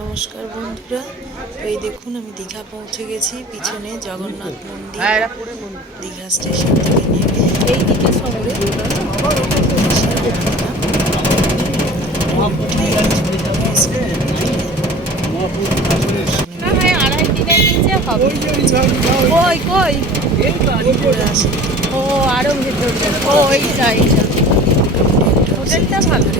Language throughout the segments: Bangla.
নমস্কার বন্ধুরা, এই দেখুন আমি দীঘা পৌঁছে গেছি। পিছনে জগন্নাথ মন্দির, দীঘা স্টেশন থেকে নেমে এই দিকে শহরে ও আরো ভেতর ও এইটা হোটেলটা ভালো।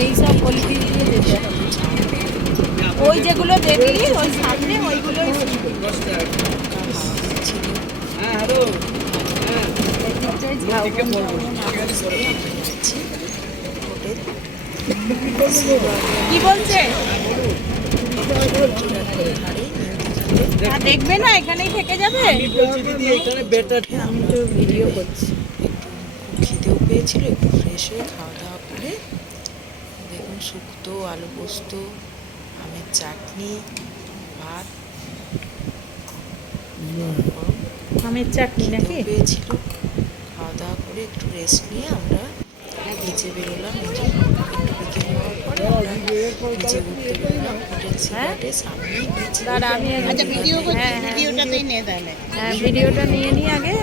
এইসব গলি দিয়ে যেতে ওই যেগুলো দেখলি ওই সামনে ওইগুলোই কি বলছে দেখবে না, এখানেই থেকে যাবে। আমি তো ভিডিও করছি। একটু খিদেও পেয়েছিল, একটু ফ্রেশ হয়ে খাওয়া দাওয়া করে দেখুন শুক্তো, আলু পোস্ত, আমের চাটনি, ভাত, আমের চাটনি নাকি পেয়েছিল। খাওয়া দাওয়া করে একটু রেস্ট নিয়ে আমরা নিচে বেরোলাম। একটু বিকেল হওয়ার পরে আমরা নিচে ঘুরতে বেরোলাম। হোটেল সিগারেটের সামনেই নিচে। ভিডিওটা নিয়ে নিই আগে।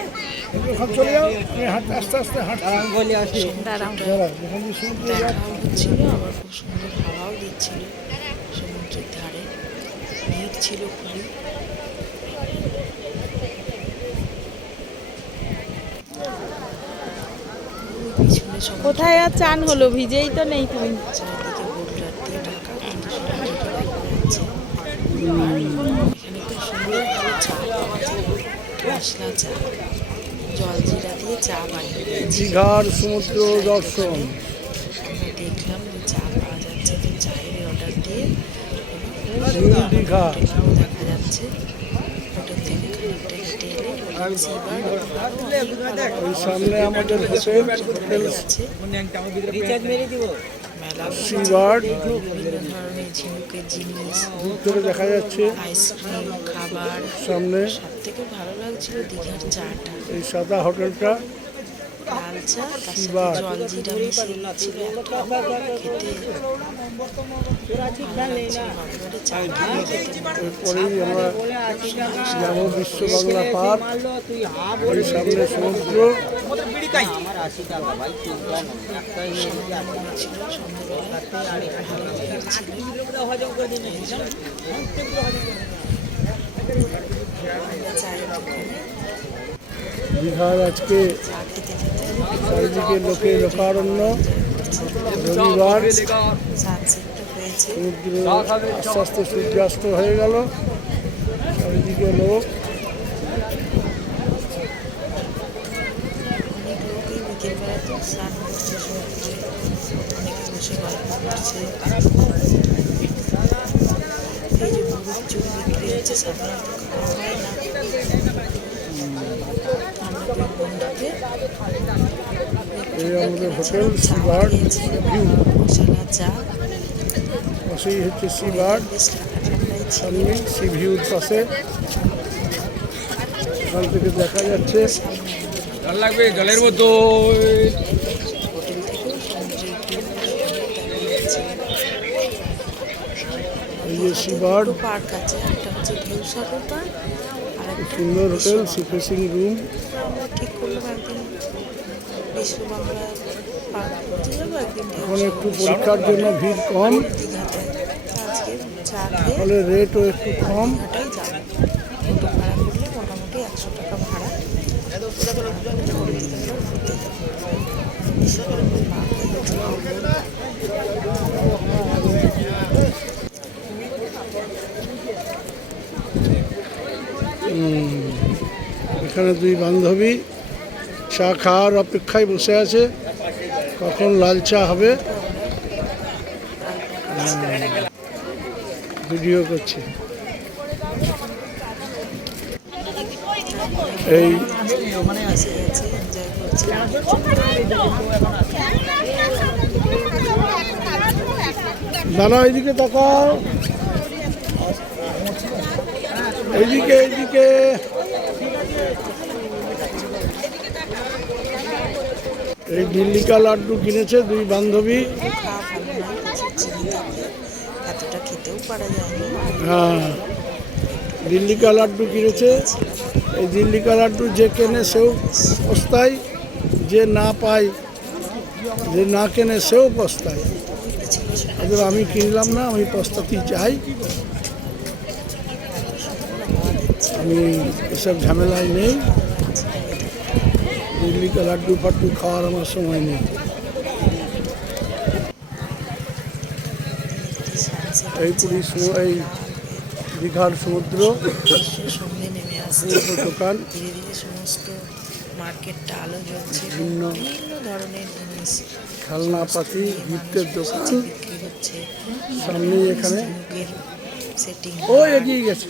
হচ্ছিল, আবার খুব সুন্দর হাওয়াও দিচ্ছিল। সমুদ্রের ধারে ভিড় ছিল খুবই। কোথায় আর চান হলো, ভিজেই তো নেই তুমি। চারিদিকে বোর্ডার দিয়ে ঢাকা, কিন্তু সমুদ্রটা দেখা যাচ্ছে। এখানে খুব সুন্দরভাবে চা পাওয়া যায়, মশলা চা, জলজিরা দিয়ে চা বানিয়ে দিয়েছি। দীঘার সমুদ্র দর্শন আমরা দেখলাম যে চা পাওয়া যাচ্ছে, তো চায়ের অর্ডার দিয়ে দীঘা দেখা যাচ্ছে। হোটেল থেকে খানিকটা হেঁটে এলে ওই সামনে আমাদের হোটেল আছে মেলা, সিবার্ড বিভিন্ন ধরনের ঝিনুকের জিনিস, দূর থেকে দেখা যাচ্ছে। আইসক্রিম, খাবার। সামনে সব থেকে ভালো লাগছিল দীঘার চাটা, এই সাদা হোটেলটা লাল চা, তার সাথে জলজিরা মিশিয়ে ছিল। খেতে বারে চা খেতে এরপরেই আমরা যাবো বিশ্ব বাংলা পার্ক। ওই সামনে সমুদ্র। দীঘার আজকে চারিদিকে লোকে লোকারণ্য। রবিবার সমুদ্র আস্তে আস্তে সূর্যাস্ত হয়ে গেল, চারিদিকে লোক। অনেক লোকই বিকেলবেলাতে স্নান করছে, সমুদ্রে অনেকে বসে গল্প করছে। এই যে গরুর চুল বিক্রি হচ্ছে, সাধারণত খাওয়া হয় না। আমরা দুই বন্ধুকে এই আমাদের হোটেল সিবার্ড ভিউ। মশলা চা, পাশেই হচ্ছে সিবার্ড, বেশ ঠান্ডা ঠান্ডাই ছিল। সামনে সি ভিউর পাশে। এখান থেকে দেখা যাচ্ছে জলের মতো হোটেল থেকেও সমুদ্রের ভিউ দেখা যাচ্ছে। এই যে সিবার্ড, দুটো পার্ক আছে, একটা হচ্ছে ঢেউ সাগর পার্ক, আর একটা সুন্দর হোটেল, সি ফেসিং রুম। আমরা ঠিক করলাম একদিন বিশ্ব বাংলা পার্ক ঘুরতে যাবো, একদিন এখন একটু পরীক্ষার জন্য ভিড় কম, দীঘাতে। আজকে চা খেয়ে ফলে রেটও একটু কম। দীঘাটাই যাবো। টোটো ভাড়া করলে মোটামুটি 100 টাকা ভাড়া। দীঘাটা ঘুরতে যাবো। বিশ্বকর্মা পার্ক এখানে দুই বান্ধবী চা খাওয়ার অপেক্ষায় বসে আছে, কখন লাল চা হবে। ভিডিও করছে। এই এসে গেছে, এনজয় করছে। দাঁড়া, এইদিকে তাকাও, এইদিকে এইদিকে। এই দিল্লি কা লাড্ডু কিনেছে দুই বান্ধবী। খাওয়া ভালো নয়, প্রচুর চিনি থাকে, এতটা খেতেও পারা যায়নি। হ্যাঁ, দিল্লি কা লাড্ডু কিনেছে। এই দিল্লি কা লাড্ডু যে কেনে সেও পস্তায়, যে না পায়, যে না কেনে সেও পস্তায়। এবার আমি কিনলাম না, আমি পস্তাতেই চাই। আমি এসব ঝামেলায় নেই। দিল্লি কা লাড্ডু ফাড্ডু খাওয়ার আমার সময় নেই। এই এই দীঘার সমুদ্র সন্ধে নেমে আসছে, অপূর্ব দোকান, ধীরে ধীরে সমস্ত মার্কেটটা আলো জ্বলছে, বিভিন্ন বিভিন্ন ধরনের জিনিস খেলনাপাতি, গিফটের দোকান। বিক্রি হচ্ছে। সামনেই এখানে ঝিনুকের সেটিং, ওই এগিয়ে গেছে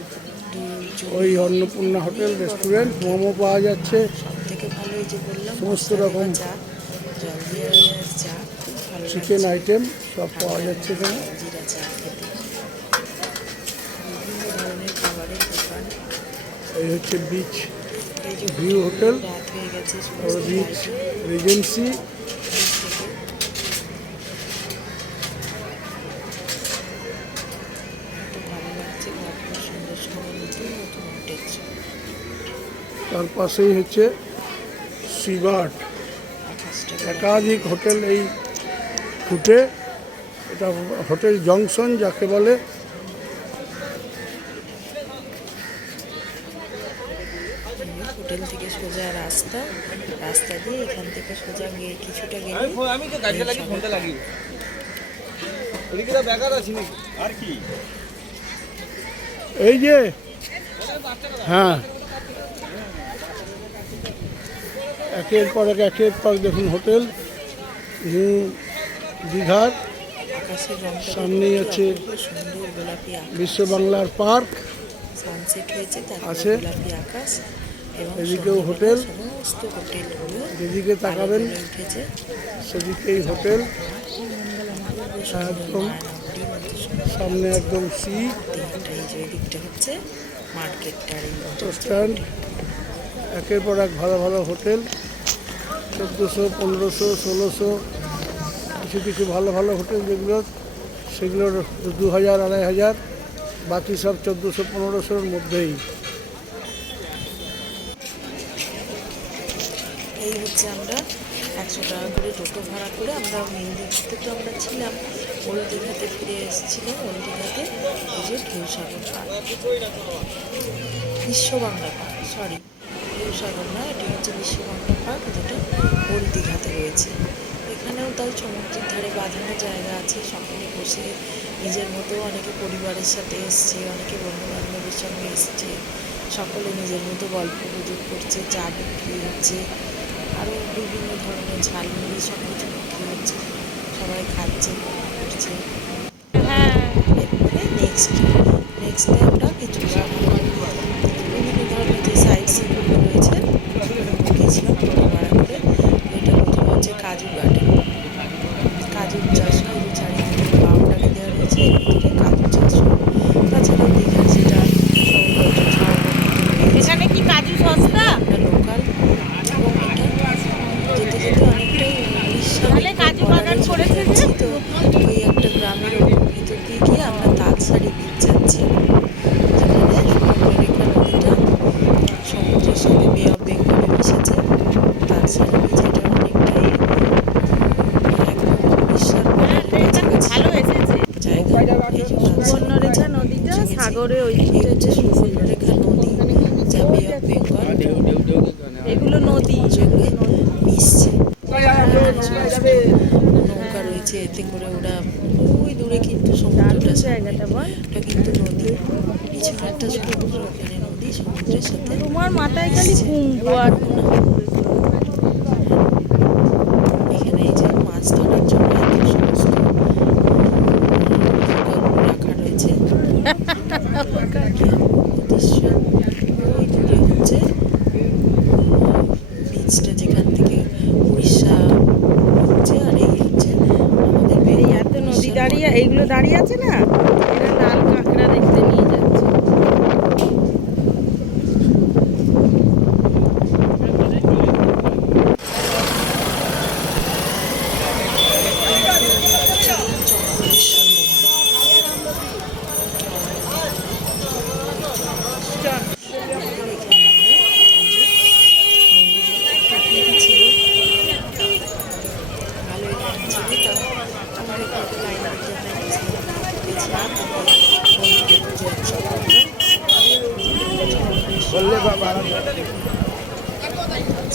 ওই অন্নপূর্ণা হোটেল রেস্টুরেন্ট, মোমো পাওয়া যাচ্ছে, সব থেকে ভালো এই যে বললাম সমস্ত মশলা রকম দেওয়া চা, জল দিয়ে চা, খুব ভালো চিকেন লাগছে। আইটেম সব পাওয়া যাচ্ছে এখানে। জিরা চা খেতে, বিভিন্ন ধরনের খাবারের দোকান। এই হচ্ছে বিচ এই যে ভিউ হোটেল, রাত হয়ে গেছে, ওর সমস্ত বিচ লাইটিং রিজেন্সি। খুব ভালো লাগছে, ঘরগুলো সুন্দর সুন্দর, নতুন নতুন উঠেছে। তার পাশেই হচ্ছে সিবার্ট। আকাশটা একাধিক হোটেল এই ফুটে, এটা হোটেল জংশন যাকে বলে। হোটেল থেকে সোজা রাস্তা, রাস্তা দিয়ে এখান থেকে সোজা গিয়ে কিছুটা গেলে আমি তো গাড়িটা লাগিয়ে ফোনটা লাগিয়ে ওদিকে তো বেকার আছি নাকি আর কি এই যে হ্যাঁ, একের পর দেখুন হোটেল নিউ দীঘার। আকাশের রংটা সামনেই আছে খুব সুন্দর গোলাপি আকাশ, বিশ্ব বাংলার পার্ক সানসেট হয়েছে, তারপর আছে। গোলাপি আকাশ এবং এদিকেও সন্ধ্যেবেলা হোটেল, সমস্ত হোটেলগুলো যেদিকে তাকাবেন আলো জ্বলে উঠেছে। সেদিকেই হোটেল। একদম মায়ানগরীর মতো সুন্দর সামনে একদম সি দিকটা, এই যে দিকটা হচ্ছে মার্কেটটার এই মতো স্ট্যান্ড। একের পর এক ভালো ভালো হোটেল, 1400, 1500, 1600, কিছু কিছু ভালো ভালো হোটেল যেগুলো সেগুলোর 2000, 2500, বাকি সব 1400, 1500-র মধ্যেই। এই হচ্ছে আমরা 100 টাকা করে টোটো ভাড়া করে আমরা মেন দীঘাতে তো আমরা ছিলাম, ওল্ড দীঘাতে ফিরে এসেছিলাম। ওল্ড দীঘাতে এই যে ঢেউসাগর পার্ক, বিশ্ববাংলা পার্ক, সরি ঢেউসাগর না, এটি হচ্ছে বিশ্ববাংলা পার্ক, যেটা ওল্ড দীঘাতে রয়েছে। এখানেও তাই সমুদ্রের ধারে বাঁধানো জায়গা আছে, সকলে বসে নিজের মতো, অনেকে পরিবারের সাথে এসছে, অনেকে বন্ধু বান্ধবের সঙ্গে এসছে, সকলে নিজের মতো গল্প গুজব করছে, চা বিক্রি হচ্ছে, আরও বিভিন্ন ধরনের ঝালমুড়ি সব কিছু বিক্রি হচ্ছে, সবাই খাচ্ছে করছে। হ্যাঁ, এরপরে নেক্সট ডে আমরা কিছুটা বিভিন্ন ধরনের যে সাইড সিনগুলো রয়েছে গিয়েছিলাম টোটো ভাড়া করে। এটা প্রথমে হচ্ছে কাজু গার্ডেন, কাজুর চাষ হয়, যে চারিদিকে বাউন্ডারি দেওয়া রয়েছে, এর ভিতরে কাজু চাষ হয়। তাছাড়াও দীঘার যেটা সৌন্দর্য ঝাড় এখানে কি কাজু সস্তা? লোকাল, এবং এটা যেতে যেতে অনেকটাই উড়িষ্যা তাহলে কাজু বাগান করেছে যে? তো ওই একটা গ্রামের ভিতর দিয়ে গিয়ে আমরা তালসারি বিচ যাচ্ছি, যেখানে সুবর্ণরেখা নদীটা সমুদ্রের সাথে বে অফ বেঙ্গলে মিশেছে। তালসারি বিচ এটা অনেকটাই একদম উড়িষ্যার কাছাকাছি ভালো এসেছে। জায়গা। এই যে সুবর্ণরেখা নদীটা সাগরে ওই এই হচ্ছে সুবর্ণরেখা নদী, যা বে অফ বেঙ্গল এগুলো নদী, সঙ্গে মিশছে। নৌকা রয়েছে, এতে করে ওরা ওই দূরে কিন্তু সমুদ্রটা, জায়গাটা বল। এটা কিন্তু নদী, পিছনে একটা সমুদ্র, ওখানে নদী সমুদ্রের সাথে। তোমার মাথায় খালি কুম্ভ আর এখানে এই যে মাছ ধরার জন্য এত সমস্ত নৌকাগুলো রাখা রয়েছে। দৃশ্য ওই দূরে হচ্ছে বিচটা, যেখান থেকে উড়িষ্যা হচ্ছে, আর এই হচ্ছে আমাদের এই এত নদী দাঁড়িয়ে, এইগুলো দাঁড়িয়ে আছে না, এরা লাল কাঁকড়া দেখতে নিয়ে যাচ্ছে।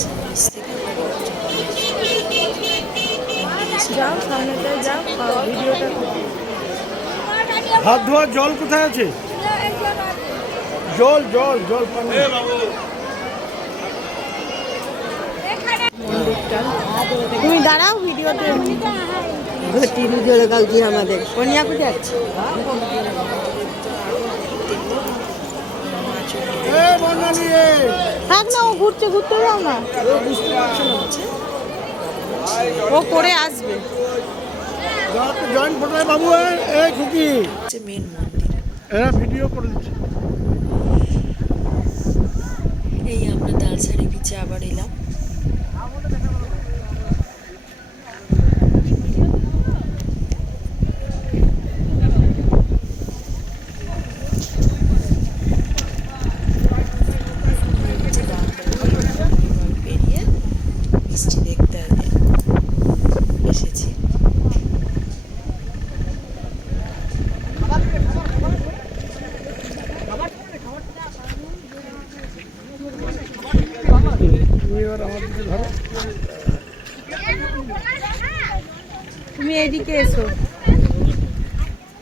সার্ভিস থেকে আমরা বাড়ি চলে এসেছি। যাও সামনেটায় যাও ভিডিওটা হাত ধোয়ার জল কোথায় আছে? জল জল জল পানি। তুমি দাঁড়াও ভিডিওতে টিভি জোরে গাউছি আমাদের কনিয়া কোথায় এ বর্ণালী এ থাক না, ও ঘুরতে ঘুরতে যাও না, ও করে আসবে। জয়েন্ট ফটো বাবু এ খুকি হচ্ছে মেন মন্দির। এরা ভিডিও করে দিচ্ছে। এই আমরা তালসারি বিচে আবার এলাম। পেরিয়ে মিষ্টি দেখতে এসেছি। তুমি এবার আমার দিকে ধরো। তুমি এইদিকে এসো,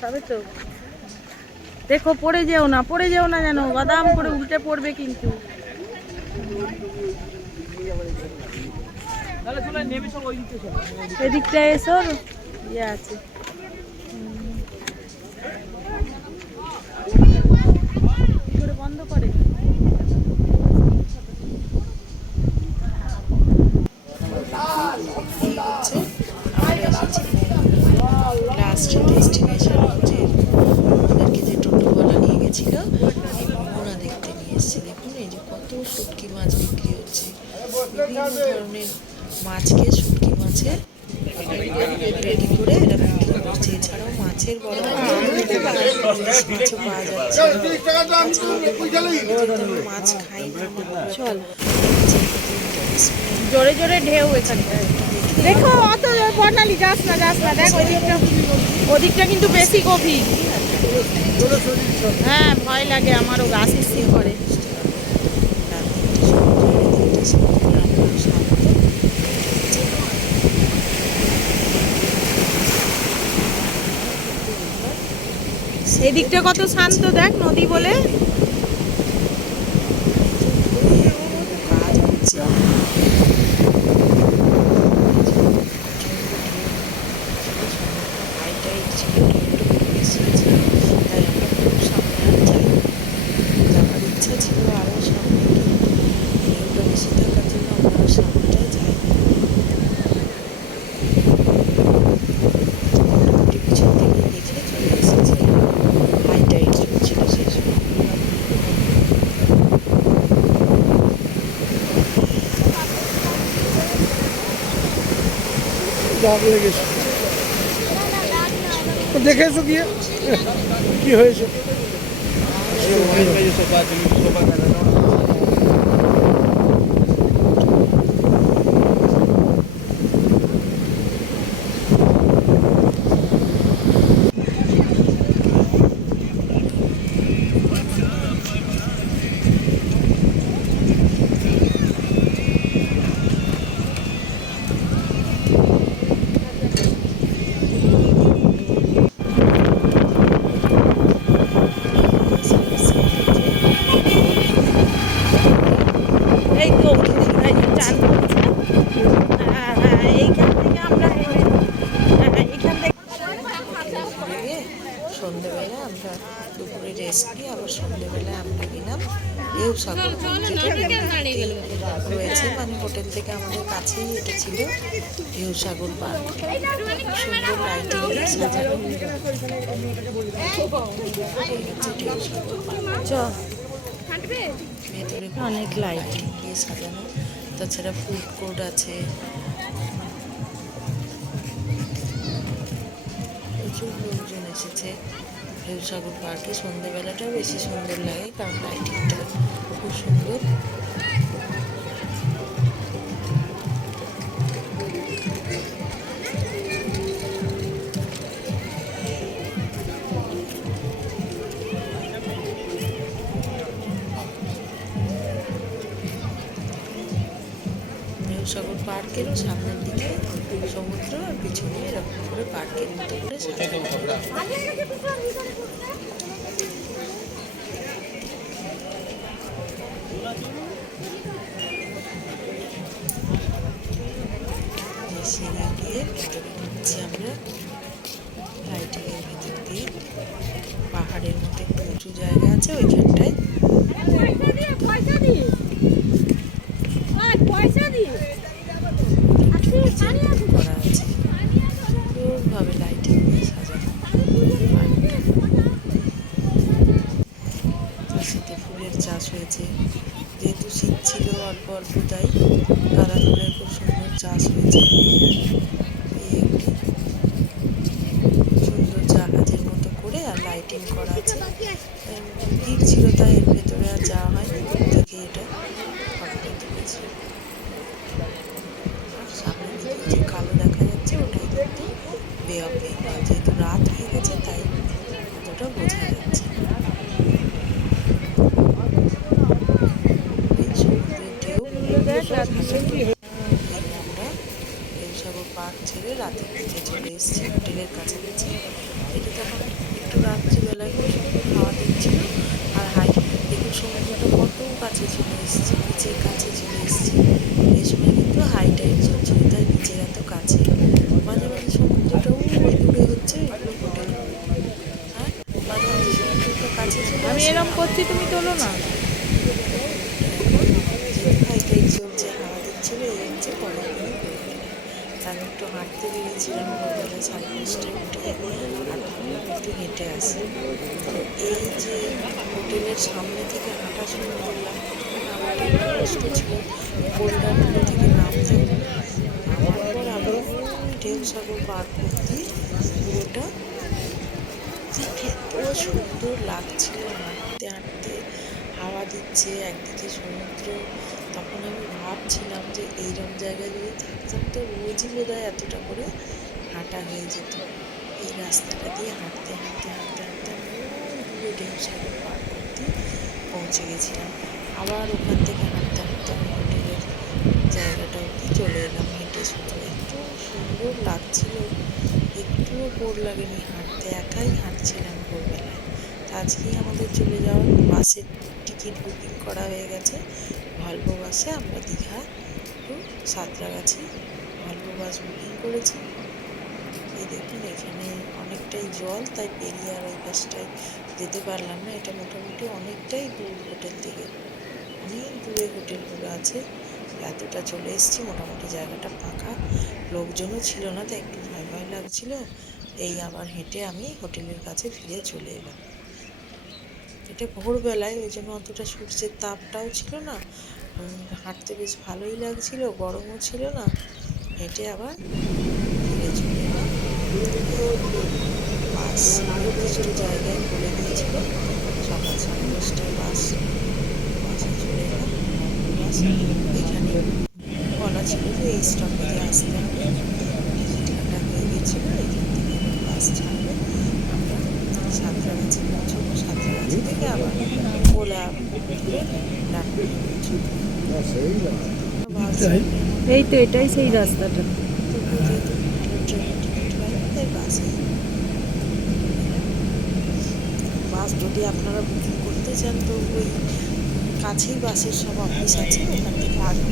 তবে তো দেখো পড়ে যেও না, পড়ে যেও না যেন, বাদাম করে উল্টে পড়বে কিন্তু। এদিকটা এসো, ইয়ে আছে। কি করে বন্ধ করে? এই হচ্ছে আমরা এসেছি লাস্ট ডেস্টিনেশন হচ্ছে আমাদেরকে যে টোটোওয়ালা নিয়ে গেছিল এই মোহনা দেখতে নিয়ে এসেছে। দেখুন এই যে কত শুটকি মাছ বিক্রি হচ্ছে, বিভিন্ন ধরনের মাছকে শুটকি মাছের রেডি করে এরা বিক্রি করছে। এছাড়াও মাছের বড় ইলিশ মাছও পাওয়া যাচ্ছে। মাছ খাই না, চল জোরে জোরে ঢেউ এখানটায়। দেখো অত বর্ণালী যাস না, যাস না, দেখ ওদিকটা, ওদিকটা কিন্তু বেশি গভীর। হ্যাঁ ভয় লাগে আমারও, গা শিরশির করে। এই দিকটা কত শান্ত দেখ, নদী বলে। কাজ হচ্ছে হাইটাই ছিল, একটু বেশি ছিল, তাই আমরা খুব সামনে আর যাই। যাওয়ার ইচ্ছা ছিল আরও সামনে, কিন্তু ঢেউটা বেশি থাকার জন্য আমরা আর সামনেটাই যাই। পিছন থেকে দেখে চলে এসেছি, হাইটাই চলছিল সেই সময়। দাগ লেগেছে। তো দেখে এসো গিয়ে কি হয়েছে। এই তো এই যে চান করছে। এইখান থেকে আমরা এইখান থেকে ঘুরে সন্ধ্যেবেলা আমরা দুপুরে রেস্ট নিয়ে আবার সন্ধ্যেবেলায় আমরা গেলাম ঢেউসাগর, যেটা রয়েছে মানে হোটেল থেকে আমাদের কাছেই এটা ছিল ঢেউসাগর পার্ক। সুন্দর লাইটিং দিয়ে সাজানো। এই হচ্ছে ঢেউসাগর পার্ক। চ ভেতরে অনেক লাইটিং দিয়ে সাজানো। তাছাড়া ফুড কোর্ট আছে, প্রচুর লোকজন এসেছে ঢেউসাগর পার্কে। সন্ধ্যেবেলাটাও বেশি সুন্দর লাগে কারণ লাইটিংটা খুব সুন্দর। ঢেউসাগর পার্কেরও সামনের দিকে সমুদ্র আর পিছনে এরকম করে পার্কের মতো করে সাজানো। সিঁড়ি দিয়ে ভিতরে ঢুকছি আমরা লাইটিংয়ের ভিতর দিয়ে। পাহাড়ের মতো একটু উঁচু জায়গা আছে ওইখানটায় করা আছে, সুন্দরভাবে লাইটিং দিয়ে সাজানো। তার সাথে ফুলের চাষ হয়েছে, যেহেতু শীত ছিল অল্প অল্প, তাই গাঁদা ফুলের খুব সুন্দর চাষ হয়েছে। এই একটি সুন্দর জাহাজের মতো করে আর লাইটিং করা আছে। ভিড় ছিল তাই এর ভেতরে আর যাওয়া হয়নি, দূর থেকে এটা ফটোটা তুলেছি। আর সামনের দিকে যে কালো দেখা যাচ্ছে ওটাই কিন্তু বে অফ বেঙ্গল, যেহেতু রাত হয়ে গেছে তাই অতটা বোঝা যাচ্ছে না। এই সমুদ্রের ঢেউ আমরা ঢেউসাগর পার্ক ছেড়ে রাতের দিকে চলে এসেছি হোটেলের কাছাকাছি। এটা তখন একটু রাত্রিবেলায় খুব সুন্দর হাওয়া দিচ্ছিল আর দেখুন সমুদ্রটা কত কাছে চলে এসেছি, বিচের কাছে চলে এসেছি। এই সময় কিন্তু হাই টাইড চলছিল তাই বিচের এত কাছে, মাঝে মাঝে সমুদ্রটা ওই দূরে হচ্ছে, এগুলো হোটেল। হ্যাঁ, মাঝে মাঝে সমুদ্রটা কাছে চলে আমি আসে। এরম করছি, তুমি তোলো না। হাই টাইড চলছে, হাওয়া দিচ্ছিল, এই হচ্ছে পরের দিনই বেরোবে। আমি একটু হাঁটতে বেরিয়েছিলাম ভোরবেলায় 5:30টায় উঠে, আর ভাবলাম একটু হেঁটে আসি। তো এই যে হোটেলের সামনে থেকে হাঁটা শুরু করলাম, আমারটা একটু কষ্ট ছিল বোল্ডারগুলো থেকে নামতে হলো। নামার পর আমি ওই ঢেউসাগর পার করতে পুরোটা এত সুন্দর লাগছিল হাঁটতে হাঁটতে, হাওয়া দিচ্ছে একদিকে সমুদ্র। তখন আমি ভাবছিলাম যে এইরকম জায়গায় যদি থাকতাম তো রোজই বোধহয় এতটা করে হাঁটা হয়ে যেত। এই রাস্তাটা দিয়ে হাঁটতে হাঁটতে হাঁটতে হাঁটতে দূরে ঢেউসাগর পার করতে পৌঁছে গেছিলাম। আবার ওখান থেকে হাঁটতে হাঁটতে আমি হোটেলের জায়গাটা অবধি চলে এলাম হেঁটে। শুধু এত সুন্দর লাগছিল, একটুও বোর লাগেনি হাঁটতে, একাই হাঁটছিলাম ভোরবেলায়। তো আজকেই আমাদের চলে যাওয়ার বাসের টিকিট বুকিং করা হয়ে গেছে ভলভো বাসে। আমরা Digha to Santragachi Volvo bus booking করেছি। এই দেখুন এখানে অনেকটাই জল, তাই পেরিয়ে আর ওই বাসটায় যেতে পারলাম না। এটা মোটামুটি অনেকটাই দূর হোটেল থেকে, অনেক দূরে হোটেলগুলো আছে। এতটা চলে এসেছি, মোটামুটি জায়গাটা ফাঁকা, লোকজনও ছিল না, তাই একটু ভয় ভয় লাগছিল। এই আবার হেঁটে আমি হোটেলের কাছে ফিরে চলে এলাম। এটা ভোরবেলায়, ওই জন্য অতটা সূর্যের তাপটাও ছিল না, হাঁটতে বেশ ভালোই লাগছিল, গরমও ছিল না। হেঁটে আবার ফিরে চলে এলাম। বাস নির্দিষ্ট জায়গায় বলে দিয়েছিল সকাল 10:30টায় বাসে চলে এলাম। বাস এখানে বলা ছিল যে এই স্টপেজে আসতে হবে, টিকিট কাটা হয়ে গেছিলো। এখান থেকে বাস ছাড়বে, আমরা সাঁতরাগাছি পৌঁছবো। সাঁতরাগাছি থেকে আবার ওলা ধরে ডাকবে বাস। এই তো এটাই সেই রাস্তাটা। তবুও যেহেতু ট্রেনের টিকিট পাইনি তাই বাসে। বাস যদি আপনারা বুকিং করতে চান তো ওই কাছেই বাসের সব অফিস আছে, ওখান থেকে আগে